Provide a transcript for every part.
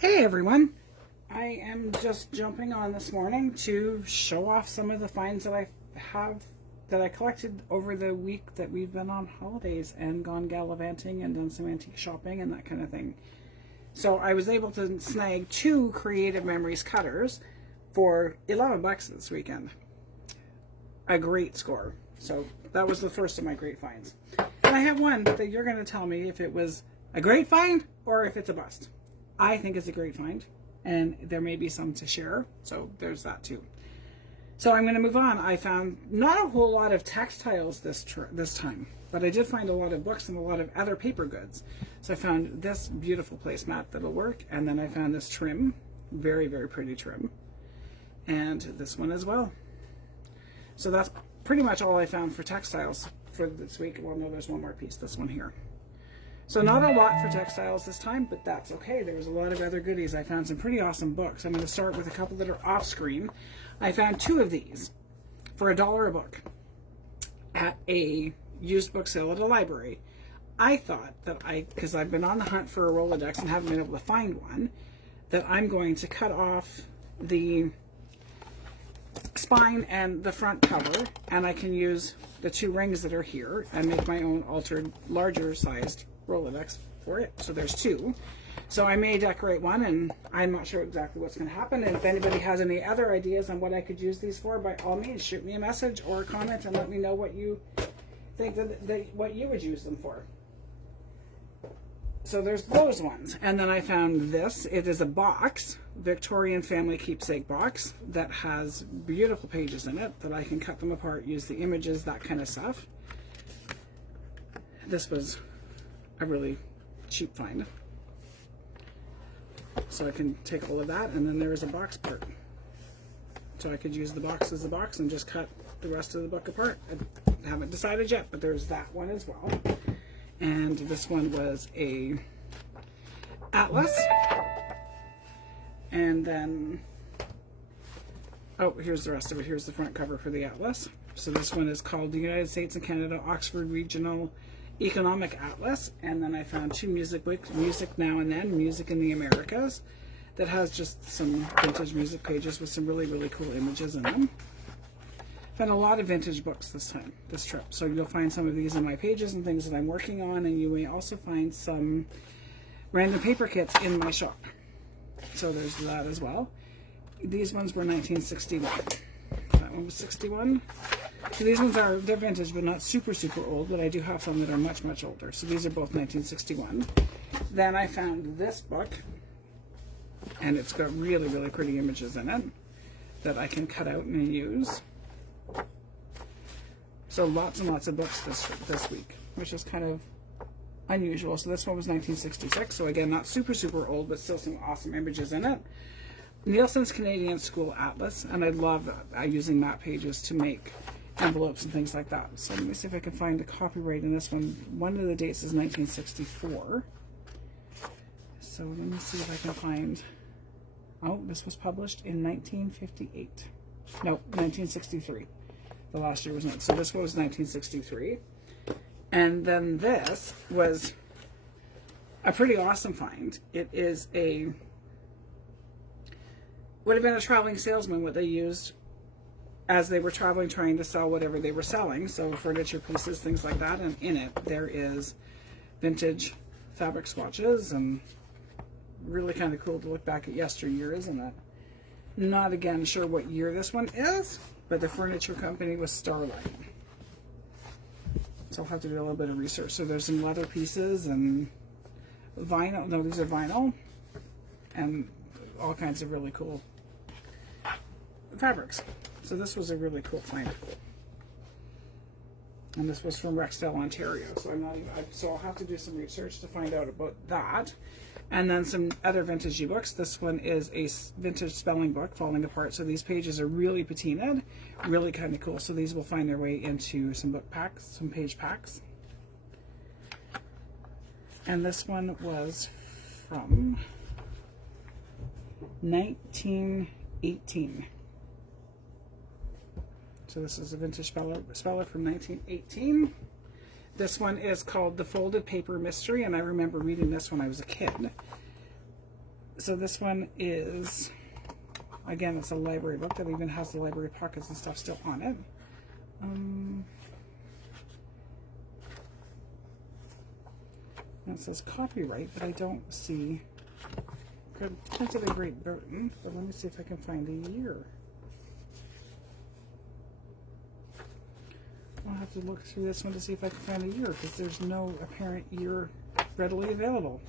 Hey everyone! I am just jumping on this morning to show off some of the finds that I collected over the week that we've been on holidays and gone gallivanting and done some antique shopping and that kind of thing. So I was able to snag 2 Creative Memories cutters for $11 this weekend. A great score. So that was the first of my great finds. And I have one that you're going to tell me if it was a great find or if it's a bust. I think it's a great find, and there may be some to share, so there's that too. So I'm going to move on. I found not a whole lot of textiles this time, but I did find a lot of books and a lot of other paper goods. So I found this beautiful placemat that'll work, and then I found this trim, very, very pretty trim, and this one as well. So that's pretty much all I found for textiles for this week. Well, no, there's one more piece, this one here. So not a lot for textiles this time, but that's okay. There was a lot of other goodies. I found some pretty awesome books. I'm going to start with a couple that are off screen. I found 2 of these for $1 a book at a used book sale at a library. I thought that because I've been on the hunt for a Rolodex and haven't been able to find one, that I'm going to cut off the spine and the front cover, and I can use the 2 rings that are here and make my own altered, larger sized Rolodex for it. So there's 2. So I may decorate one, and I'm not sure exactly what's going to happen. And if anybody has any other ideas on what I could use these for, by all means, shoot me a message or a comment and let me know what you think what you would use them for. So there's those ones. And then I found this. It is a box, Victorian family keepsake box, that has beautiful pages in it that I can cut them apart, use the images, that kind of stuff. This was a really cheap find. So I can take all of that, and then there is a box part. So I could use the box as a box and just cut the rest of the book apart. I haven't decided yet, but there's that one as well. And this one was a atlas. And then, oh, here's the rest of it. Here's the front cover for the atlas. So this one is called the United States and Canada Oxford Regional Economic Atlas. And then I found 2 music books, Music Now and Then, Music in the Americas, that has just some vintage music pages with some really, really cool images in them. Found a lot of vintage books this trip. So you'll find some of these in my pages and things that I'm working on, and you may also find some random paper kits in my shop. So there's that as well. These ones were 1961. That one was 61. So these ones they're vintage, but not super, super old, but I do have some that are much, much older. So these are both 1961. Then I found this book, and it's got really, really pretty images in it that I can cut out and use. So lots and lots of books this week, which is kind of unusual. So this one was 1966. So again, not super, super old, but still some awesome images in it. Nielsen's Canadian School Atlas, and I love using map pages to make envelopes and things like that. So let me see if I can find the copyright in this one. One of the dates is 1964. So let me see if I can find, oh, this was published in 1958. No, 1963. The last year was not. So this was 1963. And then this was a pretty awesome find. It is would have been a traveling salesman, what they used as they were traveling, trying to sell whatever they were selling. So furniture pieces, things like that. And in it, there is vintage fabric swatches, and really kind of cool to look back at yesteryear, isn't it? Not again sure what year this one is, but the furniture company was Starlight. So I'll have to do a little bit of research. So there's some leather pieces and vinyl. No, these are vinyl, and all kinds of really cool fabrics. So this was a really cool find. And this was from Rexdale, Ontario. So so I'll have to do some research to find out about that. And then some other vintage books. This one is a vintage spelling book, Falling Apart. So these pages are really patinaed, really kind of cool. So these will find their way into some book packs, some page packs. And this one was from 1918. So this is a vintage speller from 1918. This one is called The Folded Paper Mystery, and I remember reading this when I was a kid. So this one is, again, it's a library book that even has the library pockets and stuff still on it. And it says copyright, but I don't see, printed in Great Britain, but let me see if I can find a year. I'll have to look through this one to see if I can find a year, because there's no apparent year readily available.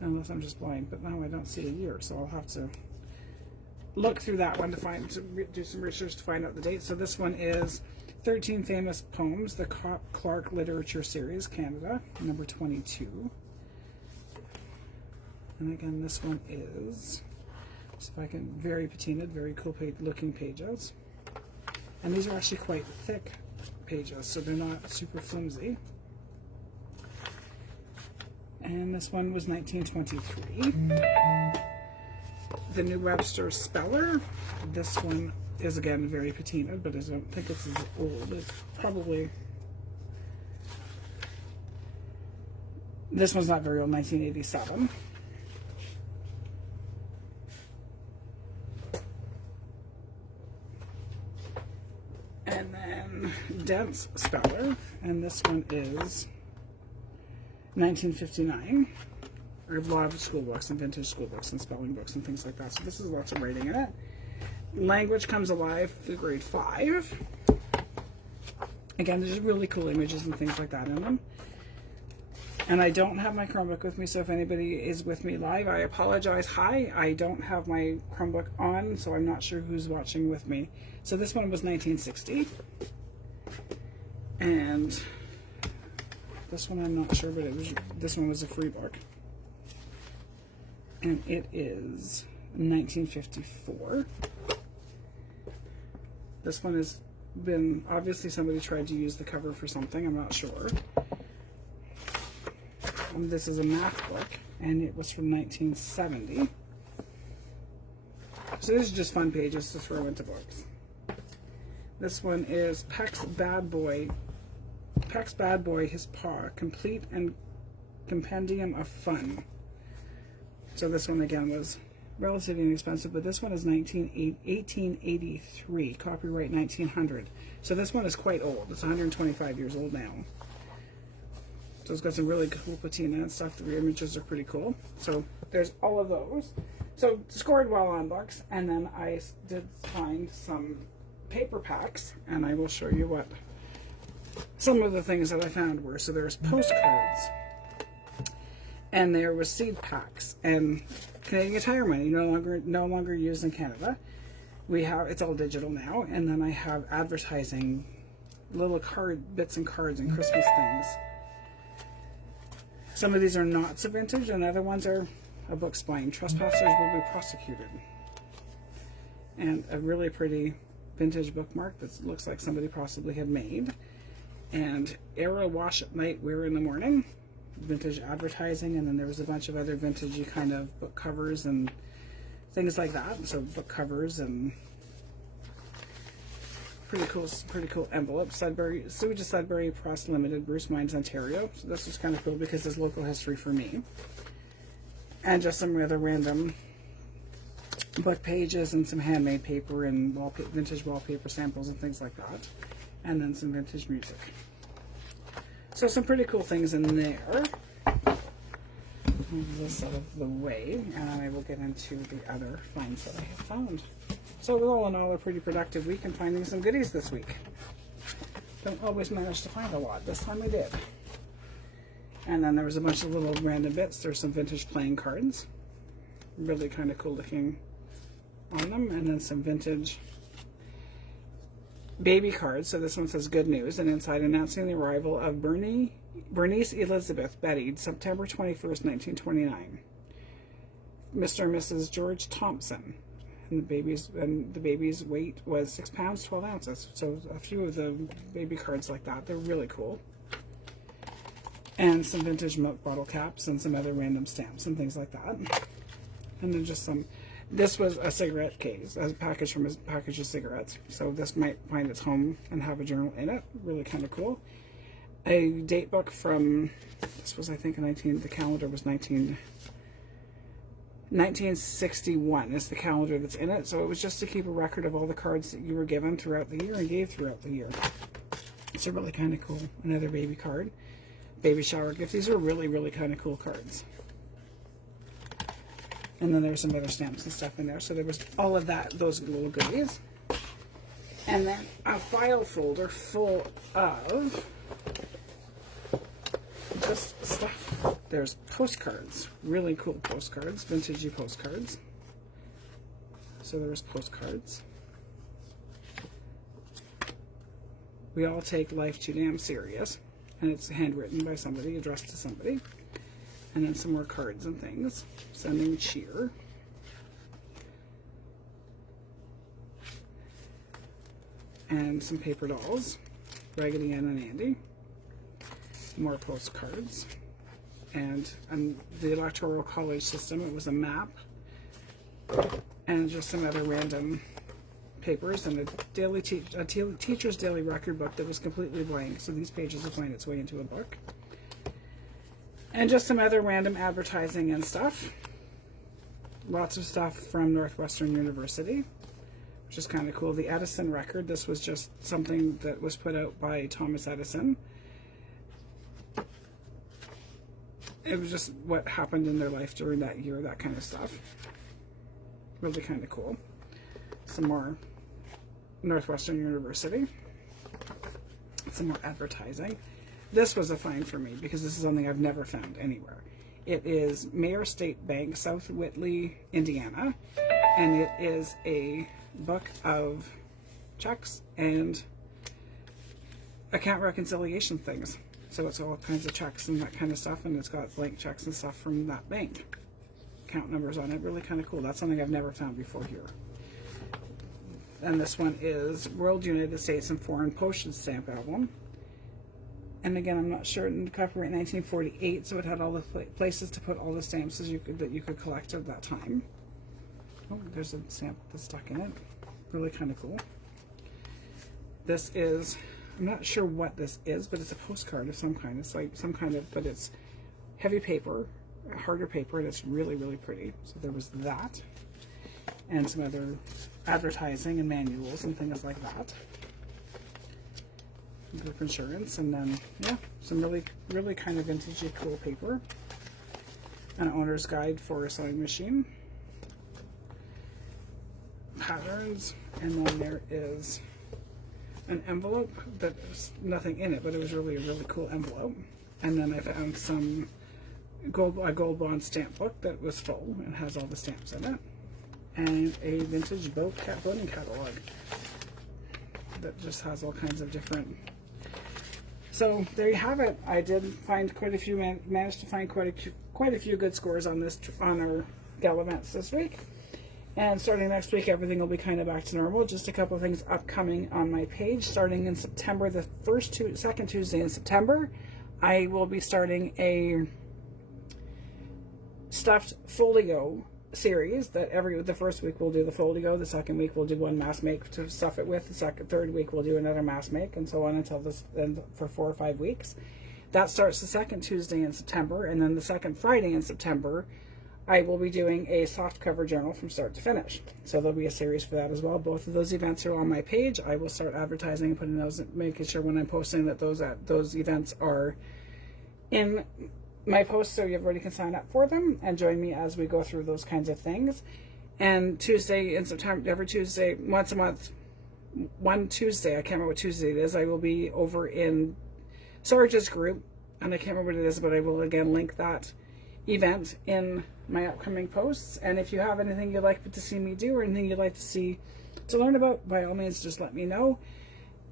Unless I'm just blind, but now I don't see a year, so I'll have to look through that one to do some research to find out the date. So this one is 13 Famous Poems, the Clark Literature Series, Canada, number 22. And again, this one is, so if I can, very patinaed, very cool looking pages. And these are actually quite thick pages, so they're not super flimsy. And this one was 1923. The New Webster Speller. This one is again very patinaed, but I don't think it's as old. It's probably, this one's not very old, 1987. And then Dense Speller, and this one is 1959. I have a lot of school books and vintage school books and spelling books and things like that. So this is lots of writing in it. Language Comes Alive for grade 5. Again, there's really cool images and things like that in them. And I don't have my Chromebook with me, so if anybody is with me live, I apologize. Hi, I don't have my Chromebook on, so I'm not sure who's watching with me. So this one was 1960. And this one I'm not sure, but this one was a free book. And it is 1954. This one has been, obviously somebody tried to use the cover for something, I'm not sure. This is a math book, and it was from 1970. So this is just fun pages to throw into books. This one is Peck's Bad Boy, His Paw, Complete and Compendium of Fun. So this one again was relatively inexpensive, but this one is 1883, copyright 1900. So this one is quite old. It's 125 years old now. So it's got some really cool patina and stuff. The images are pretty cool. So there's all of those. So scored well on books, and then I did find some paper packs, and I will show you what some of the things that I found were. So there's postcards, and there was seed packs, and Canadian Tire Money, no longer used in Canada. We have, it's all digital now, and then I have advertising, little bits and cards and Christmas things. Some of these are not so vintage, and other ones are a book spine. Trespassers will be prosecuted. And a really pretty vintage bookmark that looks like somebody possibly had made. And Arrow Wash at Night, Wear in the Morning. Vintage advertising, and then there was a bunch of other vintagey kind of book covers and things like that. So book covers and pretty cool envelope. Sewage of Sudbury Press Limited, Bruce Mines, Ontario. So this was kind of cool because it's local history for me. And just some other random book pages and some handmade paper and vintage wallpaper samples and things like that. And then some vintage music. So some pretty cool things in there. Move this out of the way, and I will get into the other finds that I have found. So all in all, a pretty productive week in finding some goodies this week. Don't always manage to find a lot. This time I did. And then there was a bunch of little random bits. There's some vintage playing cards. Really kind of cool looking on them. And then some vintage baby cards. So this one says good news, and inside announcing the arrival of Bernice Elizabeth Betty, September 21st, 1929. Mr. and Mrs. George Thompson. And the baby's weight was 6 pounds, 12 ounces. So a few of the baby cards like that. They're really cool. And some vintage milk bottle caps and some other random stamps and things like that. And then just some. This was a cigarette case, a package from a package of cigarettes. So this might find its home and have a journal in it. Really kind of cool. a date book from, this was I think the calendar was 1961 is the calendar that's in it. So it was just to keep a record of all the cards that you were given throughout the year and gave throughout the year. It's a really kind of cool, another baby card. Baby shower gift. These are really, really kind of cool cards. And then there's some other stamps and stuff in there. So there was all of that, those little goodies. And then a file folder full of just stuff. There's postcards, really cool postcards, vintagey postcards. So there's postcards. We all take life too damn serious. And it's handwritten by somebody, addressed to somebody. And then some more cards and things. Sending cheer. And some paper dolls. Raggedy Ann and Andy. More postcards. And the electoral college system, it was a map. And just some other random papers and a teacher's daily record book that was completely blank. So these pages will find its way into a book. And just some other random advertising and stuff. Lots of stuff from Northwestern University, which is kind of cool. The Edison record, this was just something that was put out by Thomas Edison. It was just what happened in their life during that year, that kind of stuff. Really kind of cool. Some more Northwestern University. Some more advertising. This was a find for me because this is something I've never found anywhere. It is Mayor State Bank, South Whitley, Indiana. And it is a book of checks and account reconciliation things. So it's all kinds of checks and that kind of stuff, and it's got blank checks and stuff from that bank. Account numbers on it, really kind of cool. That's something I've never found before here. And this one is World United States and Foreign Postage Stamp Album. And again, I'm not sure, in copyright 1948, so it had all the places to put all the stamps that you could collect at that time. Oh, there's a stamp that's stuck in it. Really kind of cool. This is, I'm not sure what this is, but it's a postcard of some kind. It's like some kind of, but it's heavy paper, harder paper, and it's really, really pretty. So there was that. And some other advertising and manuals and things like that. Group insurance, and then, yeah, some really, really kind of vintagey cool paper. An owner's guide for a sewing machine. Patterns, and then there is an envelope that was nothing in it, but it was really a really cool envelope. And then I found some a gold bond stamp book that was full and has all the stamps in it. And a vintage boating catalog that just has all kinds of different. So there you have it. I did find quite a few, managed to find quite a few good scores on this, on our gal events this week. And starting next week, everything will be kind of back to normal. Just a couple of things upcoming on my page. Starting in September, the second Tuesday in September, I will be starting a stuffed folio series that the first week we'll do the folio, the second week we'll do one mass make to stuff it with, the third week we'll do another mass make, and so on until this, and for 4 or 5 weeks. That starts the second Tuesday in September, and then the second Friday in September I will be doing a soft cover journal from start to finish. So there'll be a series for that as well. Both of those events are on my page. I will start advertising and putting those, making sure when I'm posting that those events are in my post, so everybody can sign up for them and join me as we go through those kinds of things. And Tuesday in September, every Tuesday, once a month, one Tuesday, I can't remember what Tuesday it is, I will be over in Sarge's group, and I can't remember what it is, but I will again link that event in my upcoming posts. And if you have anything you'd like to see me do or anything you'd like to learn about, by all means, just let me know.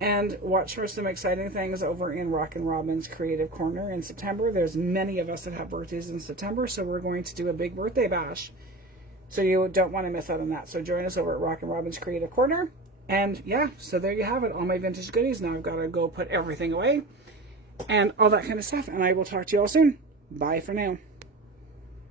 And watch for some exciting things over in Rockin' Robin's Creative Corner in September. There's many of us that have birthdays in September, so we're going to do a big birthday bash. So you don't want to miss out on that. So join us over at Rockin' Robin's Creative Corner. And yeah, so there you have it, all my vintage goodies. Now I've got to go put everything away and all that kind of stuff. And I will talk to you all soon. Bye for now.